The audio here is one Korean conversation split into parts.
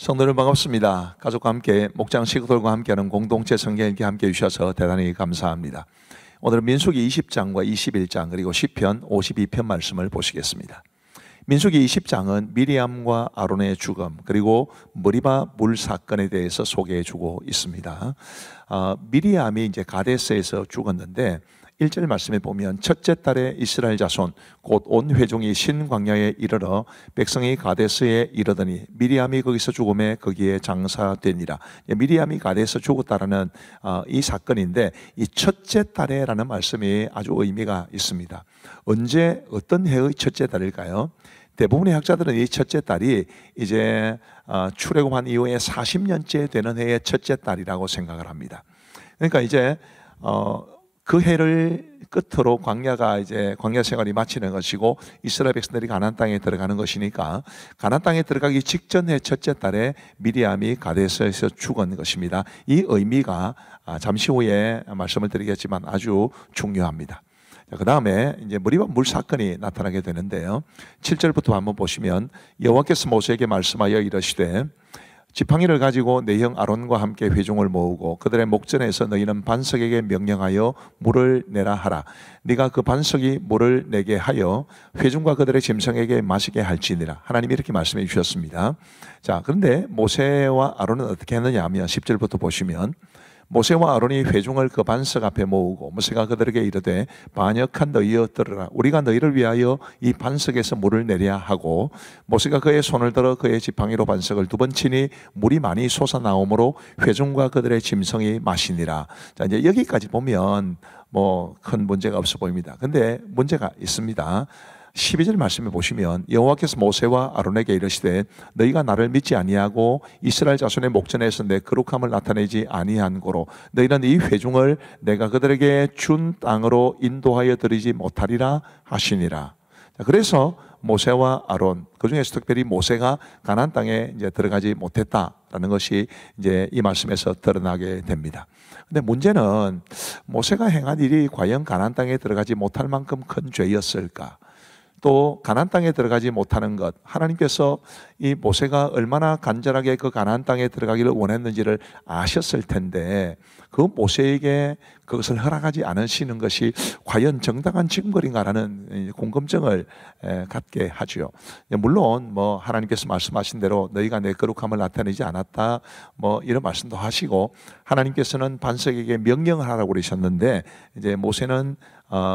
성도들 반갑습니다. 가족과 함께 목장 식구들과 함께하는 공동체 성경 읽기 함께 해주셔서 대단히 감사합니다. 오늘은 민수기 20장과 21장 그리고 시편 52편 말씀을 보시겠습니다. 민수기 20장은 미리암과 아론의 죽음 그리고 머리바 물 사건에 대해서 소개해주고 있습니다. 미리암이 이제 가데스에서 죽었는데 1절 말씀에 보면 첫째 달에 이스라엘 자손 곧 온 회중이 신광야에 이르러 백성이 가데스에 이르더니 미리암이 거기서 죽음에 거기에 장사되니라. 미리암이 가데스에서 죽었다라는 이 사건인데, 이 첫째 달에라는 말씀이 아주 의미가 있습니다. 언제 어떤 해의 첫째 달일까요? 대부분의 학자들은 이 첫째 달이 이제 출애굽한 이후에 40년째 되는 해의 첫째 달이라고 생각을 합니다. 그러니까 이제 그 해를 끝으로 광야 생활이 마치는 것이고 이스라엘 백성들이 가나안 땅에 들어가는 것이니까, 가나안 땅에 들어가기 직전의 첫째 달에 미리암이 가데스에서 죽은 것입니다. 이 의미가 잠시 후에 말씀을 드리겠지만 아주 중요합니다. 그 다음에 이제 머리바 물 사건이 나타나게 되는데요. 7절부터 한번 보시면 여호와께서 모세에게 말씀하여 이르시되 지팡이를 가지고 내 형 아론과 함께 회중을 모으고 그들의 목전에서 너희는 반석에게 명령하여 물을 내라 하라. 네가 그 반석이 물을 내게 하여 회중과 그들의 짐승에게 마시게 할지니라. 하나님이 이렇게 말씀해 주셨습니다. 자, 그런데 모세와 아론은 어떻게 했느냐 하면 10절부터 보시면 모세와 아론이 회중을 그 반석 앞에 모으고 모세가 그들에게 이르되 반역한 너희여 들으라. 우리가 너희를 위하여 이 반석에서 물을 내려 하고, 모세가 그의 손을 들어 그의 지팡이로 반석을 두 번 치니 물이 많이 솟아나오므로 회중과 그들의 짐승이 마시니라. 자, 이제 여기까지 보면 뭐 큰 문제가 없어 보입니다. 근데 문제가 있습니다. 12절 말씀에 보시면 여호와께서 모세와 아론에게 이르시되 너희가 나를 믿지 아니하고 이스라엘 자손의 목전에서 내 거룩함을 나타내지 아니한 고로 너희는 이 회중을 내가 그들에게 준 땅으로 인도하여 드리지 못하리라 하시니라. 자, 그래서 모세와 아론, 그 중에서 특별히 모세가 가나안 땅에 이제 들어가지 못했다라는 것이 이제 이 말씀에서 드러나게 됩니다. 근데 문제는 모세가 행한 일이 과연 가나안 땅에 들어가지 못할 만큼 큰 죄였을까? 또 가나안 땅에 들어가지 못하는 것, 하나님께서 이 모세가 얼마나 간절하게 그 가나안 땅에 들어가기를 원했는지를 아셨을 텐데 그 모세에게 그것을 허락하지 않으시는 것이 과연 정당한 징벌인가라는 궁금증을 갖게 하죠. 물론 뭐 하나님께서 말씀하신 대로 너희가 내 거룩함을 나타내지 않았다 뭐 이런 말씀도 하시고, 하나님께서는 반석에게 명령을 하라고 그러셨는데 이제 모세는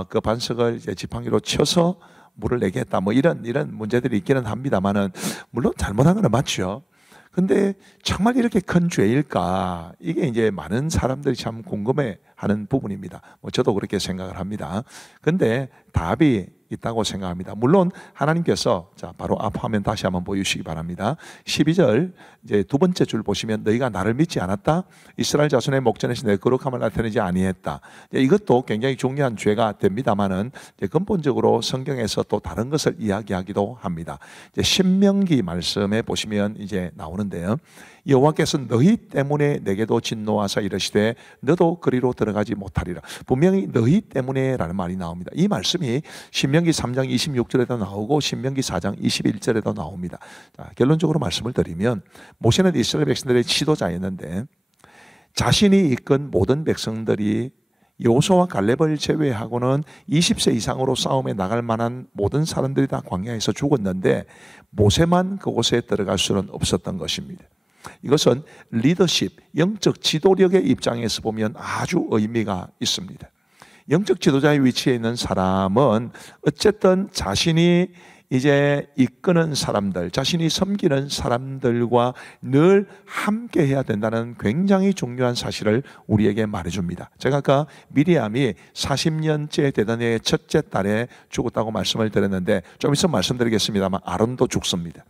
그 반석을 이제 지팡이로 쳐서 물을 내게 했다 뭐 이런 문제들이 있기는 합니다만은, 물론 잘못한 건 맞죠. 근데 정말 이렇게 큰 죄일까? 이게 이제 많은 사람들이 참 궁금해하는 부분입니다. 뭐 저도 그렇게 생각을 합니다. 근데 답이 있다고 생각합니다. 물론 하나님께서, 자 바로 앞 화면 다시 한번 보여주시기 바랍니다. 12절 이제 두 번째 줄 보시면 너희가 나를 믿지 않았다, 이스라엘 자손의 목전에서 내 거룩함을 나타내지 아니했다. 이것도 굉장히 중요한 죄가 됩니다만은 근본적으로 성경에서 또 다른 것을 이야기하기도 합니다. 이제 신명기 말씀에 보시면 이제 나오는데요. 여호와께서 너희 때문에 내게도 진노하사 이르시되 너도 그리로 들어가지 못하리라. 분명히 너희 때문에라는 말이 나옵니다. 이 말씀이 신명기 3장 26절에도 나오고 신명기 4장 21절에도 나옵니다. 자, 결론적으로 말씀을 드리면 모세는 이스라엘 백성들의 지도자였는데 자신이 이끈 모든 백성들이 여호수아와 갈렙을 제외하고는 20세 이상으로 싸움에 나갈 만한 모든 사람들이 다 광야에서 죽었는데 모세만 그곳에 들어갈 수는 없었던 것입니다. 이것은 리더십, 영적 지도력의 입장에서 보면 아주 의미가 있습니다. 영적 지도자의 위치에 있는 사람은 어쨌든 자신이 이제 이끄는 사람들, 자신이 섬기는 사람들과 늘 함께 해야 된다는 굉장히 중요한 사실을 우리에게 말해줍니다. 제가 아까 미리암이 40년째 되던 해의 첫째 달에 죽었다고 말씀을 드렸는데 좀 있으면 말씀드리겠습니다만 아론도 죽습니다.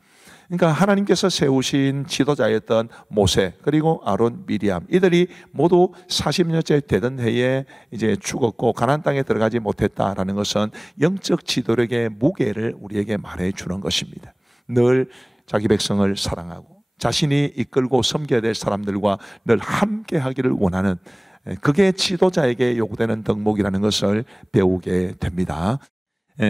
그러니까 하나님께서 세우신 지도자였던 모세 그리고 아론, 미리암, 이들이 모두 40년째 되던 해에 이제 죽었고 가나안 땅에 들어가지 못했다라는 것은 영적 지도력의 무게를 우리에게 말해주는 것입니다. 늘 자기 백성을 사랑하고 자신이 이끌고 섬겨야 될 사람들과 늘 함께 하기를 원하는, 그게 지도자에게 요구되는 덕목이라는 것을 배우게 됩니다.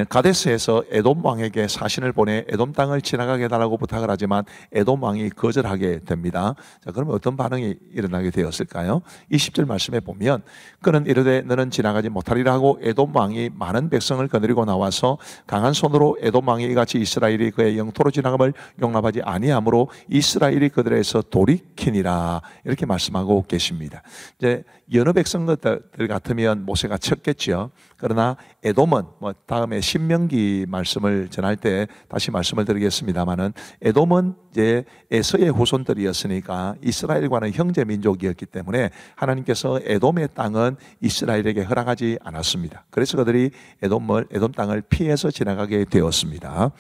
가데스에서 에돔 왕에게 사신을 보내 에돔 땅을 지나가게 해달라고 부탁을 하지만 에돔 왕이 거절하게 됩니다. 자, 그러면 어떤 반응이 일어나게 되었을까요? 20절 말씀에 보면 그는 이르되 너는 지나가지 못하리라 하고 에돔 왕이 많은 백성을 거느리고 나와서 강한 손으로 에돔 왕이 이같이 이스라엘이 그의 영토로 지나감을 용납하지 아니하므로 이스라엘이 그들에서 돌이키니라, 이렇게 말씀하고 계십니다. 이제 여러 백성들 같으면 모세가 쳤겠죠. 그러나 에돔은 다음에 신명기 말씀을 전할 때 다시 말씀을 드리겠습니다만은, 에돔은 이제 에서의 후손들이었으니까 이스라엘과는 형제 민족이었기 때문에 하나님께서 에돔의 땅은 이스라엘에게 허락하지 않았습니다. 그래서 그들이 에돔 땅을 피해서 지나가게 되었습니다.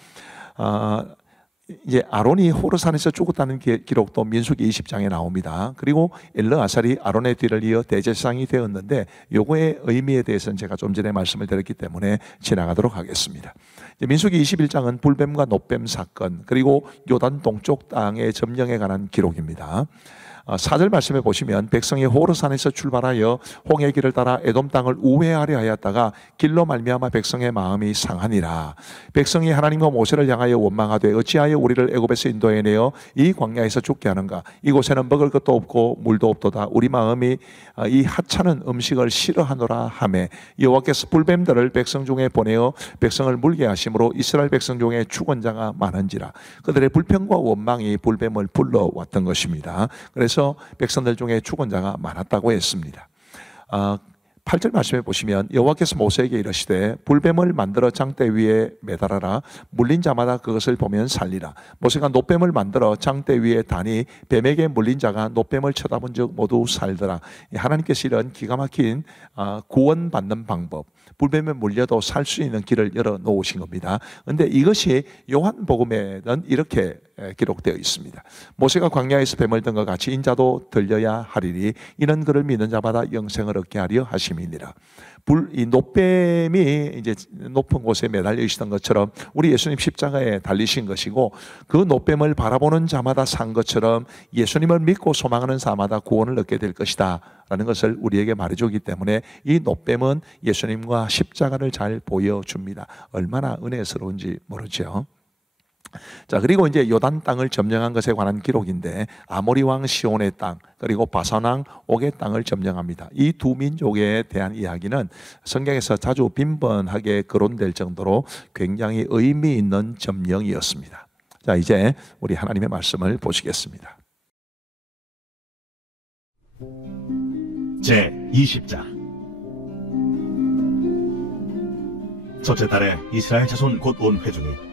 이제 아론이 호르산에서 죽었다는 기록도 민수기 20장에 나옵니다. 그리고 엘르아살이 아론의 뒤를 이어 대제사장이 되었는데, 요거의 의미에 대해서는 제가 좀 전에 말씀을 드렸기 때문에 지나가도록 하겠습니다. 민수기 21장은 불뱀과 놋뱀 사건, 그리고 요단 동쪽 땅의 점령에 관한 기록입니다. 4절 말씀에 보시면 백성이 호르산에서 출발하여 홍해 길을 따라 에돔 땅을 우회하려 하였다가 길로 말미암아 백성의 마음이 상하니라. 백성이 하나님과 모세를 향하여 원망하되 어찌하여 우리를 애굽에서 인도해내어 이 광야에서 죽게 하는가? 이곳에는 먹을 것도 없고 물도 없도다. 우리 마음이 이 하찮은 음식을 싫어하노라 하매 여호와께서 불뱀들을 백성 중에 보내어 백성을 물게 하심으로 이스라엘 백성 중에 죽은 자가 많은지라. 그들의 불평과 원망이 불뱀을 불러왔던 것입니다. 그래서 백성들 중에 죽은 자가 많았다고 했습니다. 8절 말씀해 보시면 여호와께서 모세에게 이르시되 불뱀을 만들어 장대 위에 매달아라. 물린 자마다 그것을 보면 살리라. 모세가 놋뱀을 만들어 장대 위에 다니 뱀에게 물린 자가 놋뱀을 쳐다본 즉 모두 살더라. 하나님께서 이런 기가 막힌 구원받는 방법, 불뱀에 물려도 살 수 있는 길을 열어 놓으신 겁니다. 그런데 이것이 요한복음에는 이렇게 기록되어 있습니다. 모세가 광야에서 뱀을 든 것 같이 인자도 들려야 하리니 이는 그를 믿는 자마다 영생을 얻게 하려 하심이니라. 이 놋뱀이 이제 높은 곳에 매달려 있었던 것처럼 우리 예수님 십자가에 달리신 것이고, 그 놋뱀을 바라보는 자마다 산 것처럼 예수님을 믿고 소망하는 자마다 구원을 얻게 될 것이다 라는 것을 우리에게 말해주기 때문에 이 놋뱀은 예수님과 십자가를 잘 보여줍니다. 얼마나 은혜스러운지 모르죠. 자, 그리고 이제 요단 땅을 점령한 것에 관한 기록인데, 아모리 왕 시온의 땅 그리고 바산 왕 옥의 땅을 점령합니다. 이 두 민족에 대한 이야기는 성경에서 자주 빈번하게 거론될 정도로 굉장히 의미 있는 점령이었습니다. 자, 이제 우리 하나님의 말씀을 보시겠습니다. 제 20장. 첫째 달에 이스라엘 자손 곧 온 회중이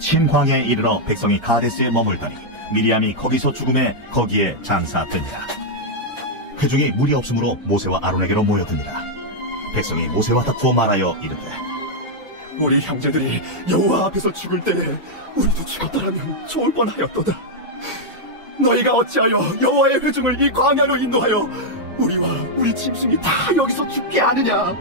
신광야에 이르러 백성이 가데스에 머물더니 미리암이 거기서 죽음에 거기에 장사되니라. 회중이 물이 없으므로 모세와 아론에게로 모여드니라. 백성이 모세와 다투어 말하여 이르되 우리 형제들이 여호와 앞에서 죽을 때에 우리도 죽었더라면 좋을 뻔하였도다. 너희가 어찌하여 여호와의 회중을 이 광야로 인도하여 우리와 우리 짐승이 다 여기서 죽게 하느냐?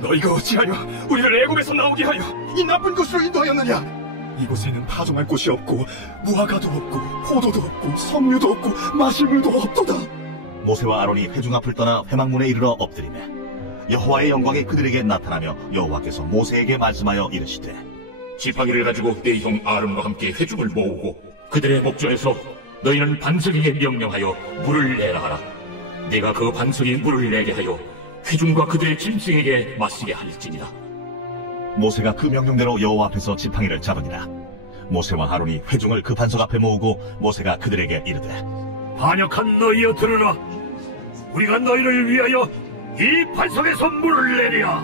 너희가 어찌하여 우리를 애굽에서 나오게 하여 이 나쁜 곳으로 인도하였느냐? 이곳에는 파종할 곳이 없고 무화과도 없고 포도도 없고 석류도 없고 마실 물도 없도다. 모세와 아론이 회중 앞을 떠나 회막문에 이르러 엎드리매 여호와의 영광이 그들에게 나타나며 여호와께서 모세에게 말씀하여 이르시되 지팡이를 가지고 내 형 아론과 함께 회중을 모으고 그들의 목전에서 너희는 반석에게 명령하여 물을 내라 하라. 내가 그 반석이 물을 내게 하여 회중과 그들의 짐승에게 마시게 할지니라. 모세가 그 명령대로 여호와 앞에서 지팡이를 잡으니라. 모세와 아론이 회중을 그 반석 앞에 모으고 모세가 그들에게 이르되 반역한 너희여 들으라. 우리가 너희를 위하여 이 반석에서 물을 내리라.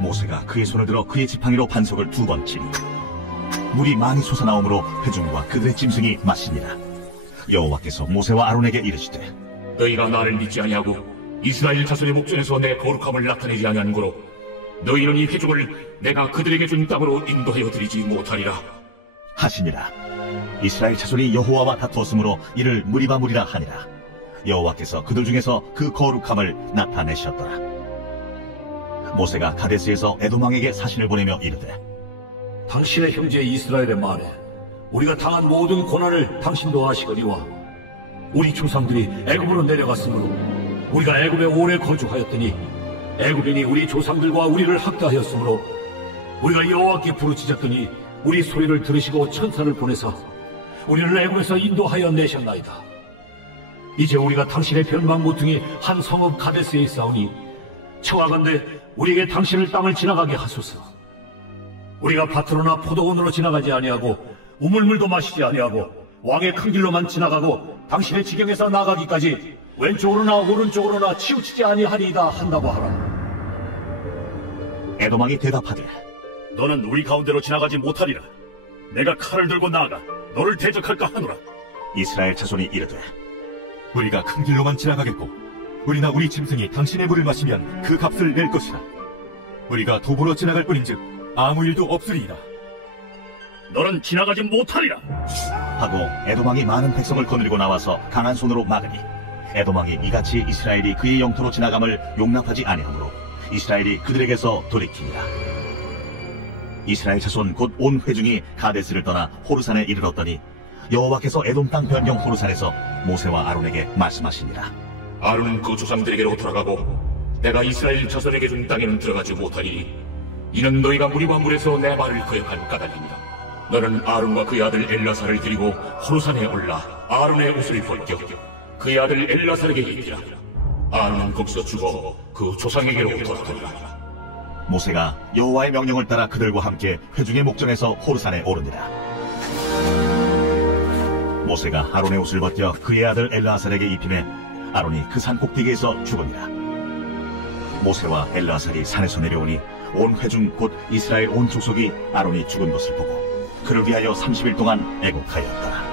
모세가 그의 손을 들어 그의 지팡이로 반석을 2번 치니 물이 많이 솟아나오므로 회중과 그들의 짐승이 마시니라. 여호와께서 모세와 아론에게 이르시되 너희가 나를 믿지 아니하고 이스라엘 자손의 목전에서 내 거룩함을 나타내지 아니하는 거로 너희는 이 회중을 내가 그들에게 준 땅으로 인도하여 드리지 못하리라 하시니라. 이스라엘 자손이 여호와와 다투었으므로 이를 무리바무리라 하니라. 여호와께서 그들 중에서 그 거룩함을 나타내셨더라. 모세가 가데스에서 에돔 왕에게 사신을 보내며 이르되 당신의 형제 이스라엘의 말에 우리가 당한 모든 고난을 당신도 아시거니와 우리 조상들이 애굽으로 내려갔으므로 우리가 애굽에 오래 거주하였더니 애굽인이 우리 조상들과 우리를 학대하였으므로 우리가 여호와께 부르짖었더니 우리 소리를 들으시고 천사를 보내서 우리를 애굽에서 인도하여 내셨나이다. 이제 우리가 당신의 변방 모퉁이 한 성읍 가데스에 있사오니 청하건대 우리에게 당신을 땅을 지나가게 하소서. 우리가 밭으로나 포도원으로 지나가지 아니하고 우물물도 마시지 아니하고 왕의 큰 길로만 지나가고 당신의 지경에서 나가기까지 왼쪽으로나 오른쪽으로나 치우치지 아니하리이다 한다고 하라. 에돔 왕이 대답하되 너는 우리 가운데로 지나가지 못하리라. 내가 칼을 들고 나아가 너를 대적할까 하노라. 이스라엘 자손이 이르되 우리가 큰 길로만 지나가겠고 우리나 우리 짐승이 당신의 물을 마시면 그 값을 낼 것이라. 우리가 도보로 지나갈 뿐인즉 아무 일도 없으리이다. 너는 지나가지 못하리라 하고 에돔 왕이 많은 백성을 거느리고 나와서 강한 손으로 막으니 에돔 왕이 이같이 이스라엘이 그의 영토로 지나감을 용납하지 아니하므로 이스라엘이 그들에게서 돌이키니라. 이스라엘 자손 곧 온 회중이 가데스를 떠나 호르산에 이르렀더니 여호와께서 에돔 땅 변경 호르산에서 모세와 아론에게 말씀하시니라. 아론은 그 조상들에게로 돌아가고 내가 이스라엘 자손에게 준 땅에는 들어가지 못하리니 이는 너희가 무리와 물에서 내 말을 거역한 까닭이니라. 너는 아론과 그의 아들 엘라사를 데리고 호르산에 올라 아론의 옷을 벗겨 그의 아들 엘라사에게 입히라. 아론은 거기서 죽어 그 조상에게로 돌아가리라. 모세가 여호와의 명령을 따라 그들과 함께 회중의 목전에서 호르산에 오르니라. 모세가 아론의 옷을 벗겨 그의 아들 엘라살에게 입히매 아론이 그 산 꼭대기에서 죽으니라. 모세와 엘라살이 산에서 내려오니 온 회중 곧 이스라엘 온 족속이 아론이 죽은 것을 보고 그를 위하여 30일 동안 애곡하였더라.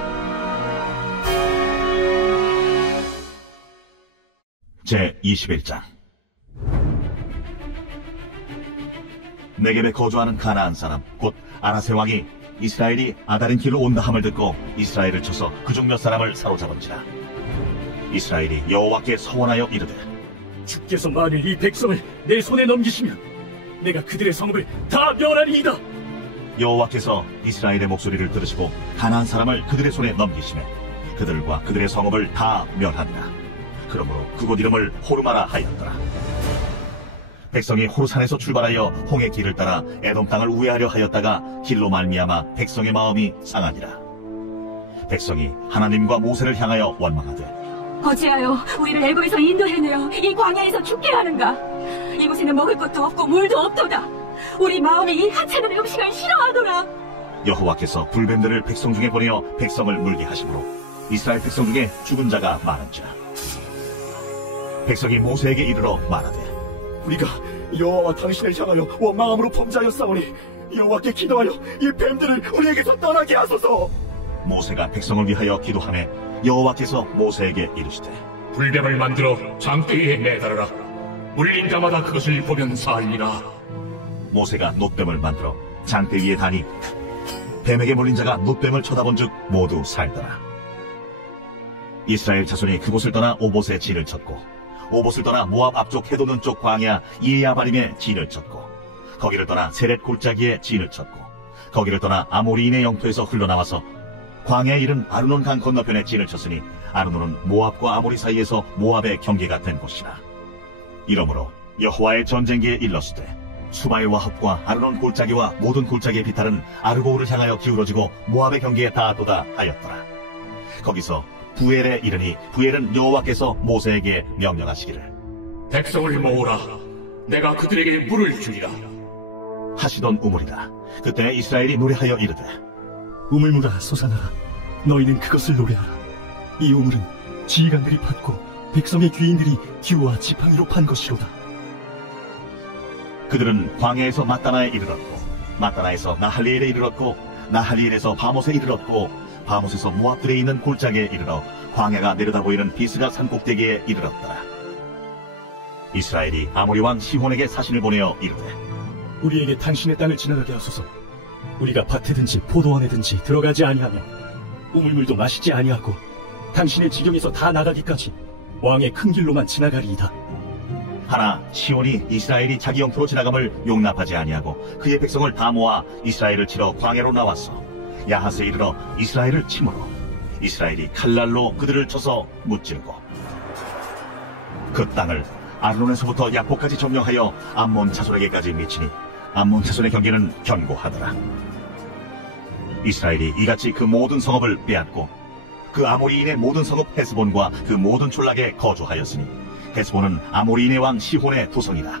제21장. 네겝에 거주하는 가나안 사람 곧 아나세 왕이 이스라엘이 아다린 길로 온다 함을 듣고 이스라엘을 쳐서 그중 몇 사람을 사로잡은지라. 이스라엘이 여호와께 서원하여 이르되 주께서 만일 이 백성을 내 손에 넘기시면 내가 그들의 성읍을 다 멸하리이다. 여호와께서 이스라엘의 목소리를 들으시고 가나안 사람을 그들의 손에 넘기시매 그들과 그들의 성읍을 다 멸하니라. 그러므로 그곳 이름을 호르마라 하였더라. 백성이 호르산에서 출발하여 홍해 길을 따라 에돔 땅을 우회하려 하였다가 길로 말미암아 백성의 마음이 상하니라. 백성이 하나님과 모세를 향하여 원망하되 어찌하여 우리를 애굽에서 인도해내어 이 광야에서 죽게 하는가? 이곳에는 먹을 것도 없고 물도 없도다. 우리 마음이 이 하찮은 음식을 싫어하노라. 여호와께서 불뱀들을 백성 중에 보내어 백성을 물게 하심으로 이스라엘 백성 중에 죽은 자가 많은지라. 백성이 모세에게 이르러 말하되 우리가 여호와와 당신을 향하여 원망함으로 범죄하였사오니 여호와께 기도하여 이 뱀들을 우리에게서 떠나게 하소서. 모세가 백성을 위하여 기도하며 여호와께서 모세에게 이르시되 불뱀을 만들어 장대 위에 매달아라. 물린 자마다 그것을 보면 살리라. 모세가 놋뱀을 만들어 장대 위에 다니 뱀에게 물린 자가 놋뱀을 쳐다본즉 모두 살더라. 이스라엘 자손이 그곳을 떠나 오봇에 진을 쳤고 오봇을 떠나 모압 앞쪽 해도는 쪽 광야 이에야바림에 진을 쳤고 거기를 떠나 세렛 골짜기에 진을 쳤고 거기를 떠나 아모리인의 영토에서 흘러나와서 광야에 이른 아르논 강 건너편에 진을 쳤으니 아르논은 모압과 아모리 사이에서 모압의 경계가 된 곳이라. 이러므로 여호와의 전쟁기에 일렀으되 수바의 와합과 아르논 골짜기와 모든 골짜기의 비탈은 아르고우를 향하여 기울어지고 모압의 경계에 닿았도다 하였더라. 거기서 부엘에 이르니 부엘은 여호와께서 모세에게 명령하시기를 백성을 모으라. 내가 그들에게 물을 주리라 하시던 우물이라. 그때 이스라엘이 노래하여 이르되 우물물아 솟아나라. 너희는 그것을 노래하라. 이 우물은 지휘관들이 팠고 백성의 귀인들이 기우와 지팡이로 판 것이로다. 그들은 광야에서 마따나에 이르렀고 마따나에서 나할리엘에 이르렀고 나할리엘에서 바못에 이르렀고 바못에서 모압들에 있는 골짜기에 이르러 광야가 내려다 보이는 비스가 산 꼭대기에 이르렀더라. 이스라엘이 아모리 왕 시혼에게 사신을 보내어 이르되 우리에게 당신의 땅을 지나가게 하소서. 우리가 밭에든지 포도원에든지 들어가지 아니하며 우물물도 마시지 아니하고 당신의 지경에서 다 나가기까지 왕의 큰 길로만 지나가리이다. 하나 시온이 이스라엘이 자기 영토로 지나감을 용납하지 아니하고 그의 백성을 다 모아 이스라엘을 치러 광야로 나왔어. 야하스에 이르러 이스라엘을 치므로 이스라엘이 칼날로 그들을 쳐서 무찌르고 그 땅을 아르논에서부터 야포까지 점령하여 암몬 자손에게까지 미치니 암몬 자손의 경계는 견고하더라. 이스라엘이 이같이 그 모든 성읍을 빼앗고 그 아모리인의 모든 성읍 헤스본과 그 모든 촌락에 거주하였으니 헤스본은 아모리인의 왕 시혼의 도성이라.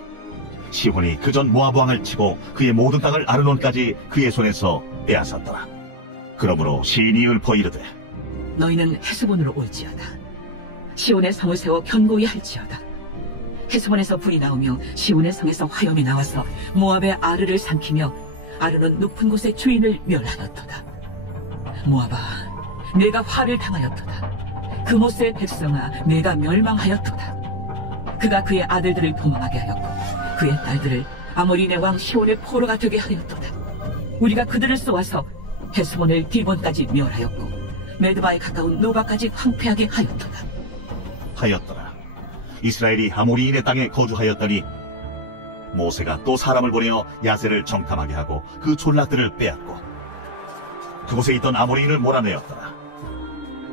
시혼이 그전 모압 왕을 치고 그의 모든 땅을 아르논까지 그의 손에서 빼앗았더라. 그러므로 시인이 읊어 이르되 너희는 헤스본으로 올지어다. 시온의 성을 세워 견고히 할지어다. 헤스본에서 불이 나오며 시온의 성에서 화염이 나와서 모압의 아르를 삼키며 아르는 높은 곳의 주인을 멸하였도다. 모압아, 내가 화를 당하였도다. 그모스의 백성아, 내가 멸망하였도다. 그가 그의 아들들을 도망하게 하였고 그의 딸들을 아모리네 왕 시온의 포로가 되게 하였도다. 우리가 그들을 쏘아서 헤스본을 디본까지 멸하였고 메드바에 가까운 노바까지 황폐하게 하였더라. 이스라엘이 아모리인의 땅에 거주하였더니 모세가 또 사람을 보내어 야세를 정탐하게 하고 그 촌락들을 빼앗고 그곳에 있던 아모리인을 몰아내었더라.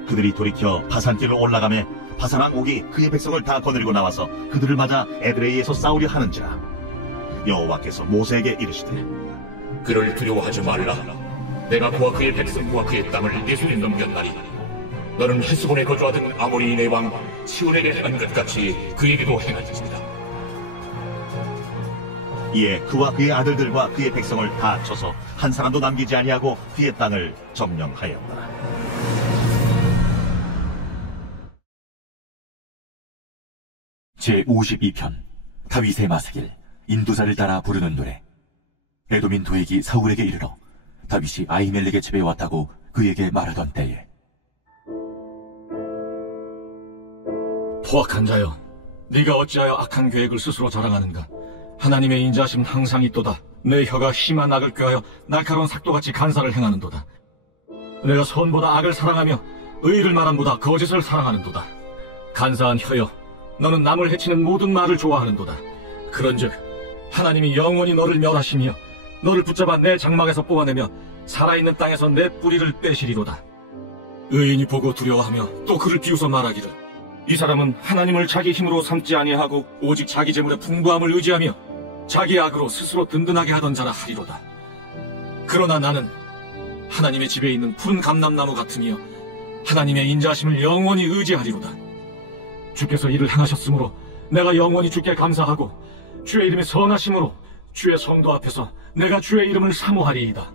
그들이 돌이켜 바산길로 올라가매 바산왕 옥이 그의 백성을 다 거느리고 나와서 그들을 맞아 에드레이에서 싸우려 하는지라. 여호와께서 모세에게 이르시되 그를 두려워하지 말라. 내가 그와 그의 백성과 그의 땅을 네 손에 넘겼나니 너는 헤스본에 거주하던 아모리인의 왕 시온에게 행한 것 같이 그에게도 행하겠습니다. 이에 그와 그의 아들들과 그의 백성을 다 쳐서 한 사람도 남기지 아니하고 그의 땅을 점령하였더라. 제52편 다윗의 마사길 인도자를 따라 부르는 노래. 에돔인 도액이 사울에게 이르러 다윗이 아히멜렉의 집에 왔다고 그에게 말하던 때에 포악한 자여, 네가 어찌하여 악한 계획을 스스로 자랑하는가? 하나님의 인자하심 항상 있도다. 내 혀가 심한 악을 꾀하여 날카로운 삭도같이 간사를 행하는도다. 내가 선보다 악을 사랑하며 의를 말함보다 거짓을 사랑하는도다. 간사한 혀여, 너는 남을 해치는 모든 말을 좋아하는도다. 그런즉 하나님이 영원히 너를 멸하시며 너를 붙잡아 내 장막에서 뽑아내며 살아있는 땅에서 내 뿌리를 빼시리로다. 의인이 보고 두려워하며 또 그를 비웃어 말하기를 이 사람은 하나님을 자기 힘으로 삼지 아니하고 오직 자기 재물의 풍부함을 의지하며 자기 악으로 스스로 든든하게 하던 자라 하리로다. 그러나 나는 하나님의 집에 있는 푸른 감람나무 같으며 하나님의 인자하심을 영원히 의지하리로다. 주께서 이를 행하셨으므로 내가 영원히 주께 감사하고 주의 이름의 선하심으로 주의 성도 앞에서 내가 주의 이름을 사모하리이다.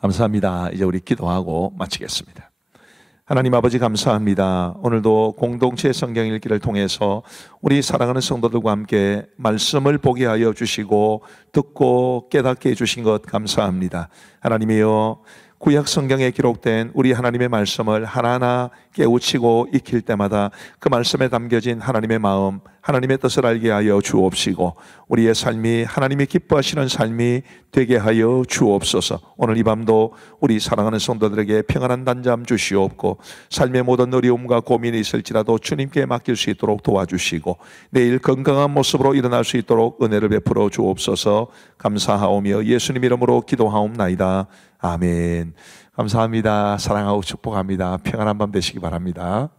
감사합니다. 이제 우리 기도하고 마치겠습니다. 하나님 아버지 감사합니다. 오늘도 공동체 성경 읽기를 통해서 우리 사랑하는 성도들과 함께 말씀을 보게 하여 주시고 듣고 깨닫게 해주신 것 감사합니다. 하나님이여, 구약 성경에 기록된 우리 하나님의 말씀을 하나하나 깨우치고 익힐 때마다 그 말씀에 담겨진 하나님의 마음, 하나님의 뜻을 알게 하여 주옵시고 우리의 삶이 하나님이 기뻐하시는 삶이 되게 하여 주옵소서. 오늘 이 밤도 우리 사랑하는 성도들에게 평안한 단잠 주시옵고 삶의 모든 어려움과 고민이 있을지라도 주님께 맡길 수 있도록 도와주시고 내일 건강한 모습으로 일어날 수 있도록 은혜를 베풀어 주옵소서. 감사하오며 예수님 이름으로 기도하옵나이다. 아멘. 감사합니다. 사랑하고 축복합니다. 평안한 밤 되시기 바랍니다.